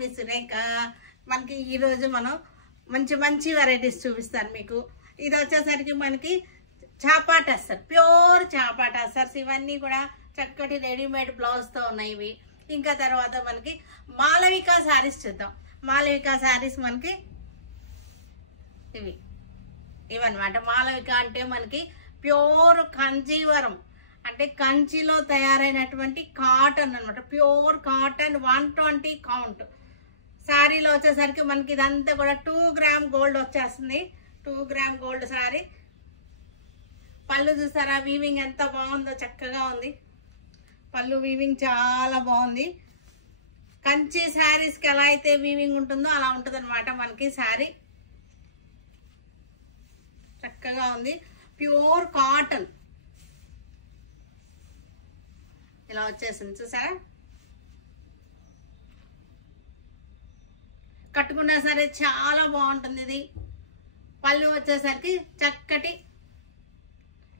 మీ సురేఖ. మనకి ఈరోజు మనం మంచి మంచి వెరైటీస్ చూపిస్తాను మీకు. ఇది వచ్చేసరికి మనకి చాపా టస్సర్, ప్యూర్ చాపా టస్సర్స్. ఇవన్నీ కూడా చక్కటి రెడీమేడ్ బ్లౌజ్తో ఉన్నాయి ఇవి. ఇంకా తర్వాత మనకి మాలవిక శారీస్ చూద్దాం. మాలవిక శారీస్ మనకి ఇవన్నమాట. మాలవిక అంటే మనకి ప్యూర్ కంజీవరం, అంటే కంచిలో తయారైనటువంటి కాటన్ అనమాట. Pure cotton, 120 count. శారీలో వచ్చేసరికి మనకి ఇదంతా కూడా 2 గ్రామ్ గోల్డ్ వచ్చేస్తుంది. 2 గ్రామ్ గోల్డ్ శారీ. పళ్ళు చూసారా, వీవింగ్ ఎంత బాగుందో, చక్కగా ఉంది పళ్ళు. వీవింగ్ చాలా బాగుంది. కంచి శారీస్కి ఎలా అయితే వీవింగ్ ఉంటుందో అలా ఉంటుంది అనమాట మనకి శారీ. చక్కగా ఉంది. ప్యూర్ కాటన్ ఇలా వచ్చేసింది చూసారా. కట్టుకున్నా సరే చాలా బాగుంటుంది ఇది. పళ్ళు వచ్చేసరికి చక్కటి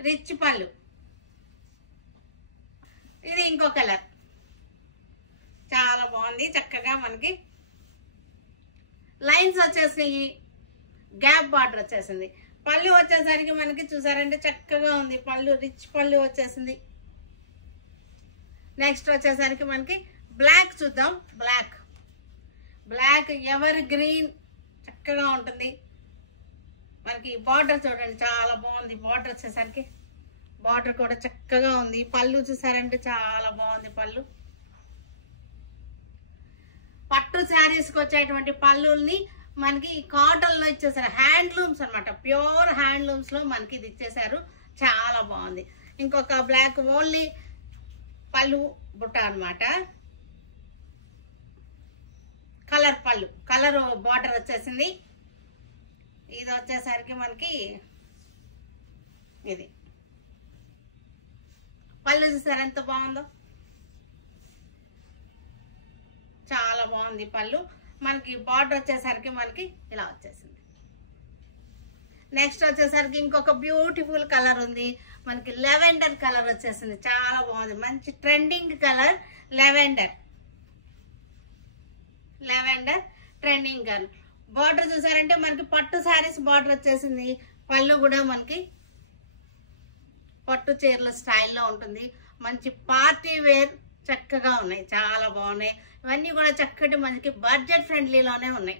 రిచ్ పళ్ళు. ఇది ఇంకో కలర్, చాలా బాగుంది. చక్కగా మనకి లైన్స్ వచ్చేసినాయి, గ్యాప్ బార్డర్ వచ్చేసింది. పళ్ళు వచ్చేసరికి మనకి చూసారంటే చక్కగా ఉంది పళ్ళు, రిచ్ పళ్ళు వచ్చేసింది. నెక్స్ట్ వచ్చేసరికి మనకి బ్లాక్ చూద్దాం. బ్లాక్ ఎవర్ గ్రీన్, చక్కగా ఉంటుంది మనకి. బార్డర్ చూడండి చాలా బాగుంది. బార్డర్ వచ్చేసరికి బార్డర్ కూడా చక్కగా ఉంది. పళ్ళు చూసారంటే చాలా బాగుంది పళ్ళు. పట్టు శారీస్కి వచ్చేటువంటి పళ్ళుల్ని మనకి కాటన్ లో ఇచ్చేసారు. హ్యాండ్లూమ్స్ అనమాట, ప్యూర్ హ్యాండ్లూమ్స్ లో మనకి ఇది ఇచ్చేసారు. చాలా బాగుంది. ఇంకొక బ్లాక్ ఓన్లీ పళ్ళు బుట్ట అనమాట. కలర్ పళ్ళు, కలర్ బార్డర్ వచ్చేసింది. ఇది వచ్చేసరికి మనకి ఇది పళ్ళు చూసారు ఎంత బాగుందో, చాలా బాగుంది పళ్ళు. మనకి బార్డర్ వచ్చేసరికి మనకి ఇలా వచ్చేసింది. నెక్స్ట్ వచ్చేసరికి ఇంకొక బ్యూటిఫుల్ కలర్ ఉంది మనకి. లెవెండర్ కలర్ వచ్చేసింది, చాలా బాగుంది. మంచి trending colour lavender trending colour. Border చూసారంటే మనకి పట్టు శారీస్ బార్డర్ వచ్చేసింది. పళ్ళు కూడా మనకి పట్టు చీరల స్టైల్లో ఉంటుంది. మంచి పార్టీ వేర్ చక్కగా ఉన్నాయి, చాలా బాగున్నాయి. ఇవన్నీ కూడా చక్కటి మనకి బడ్జెట్ ఫ్రెండ్లీలోనే ఉన్నాయి.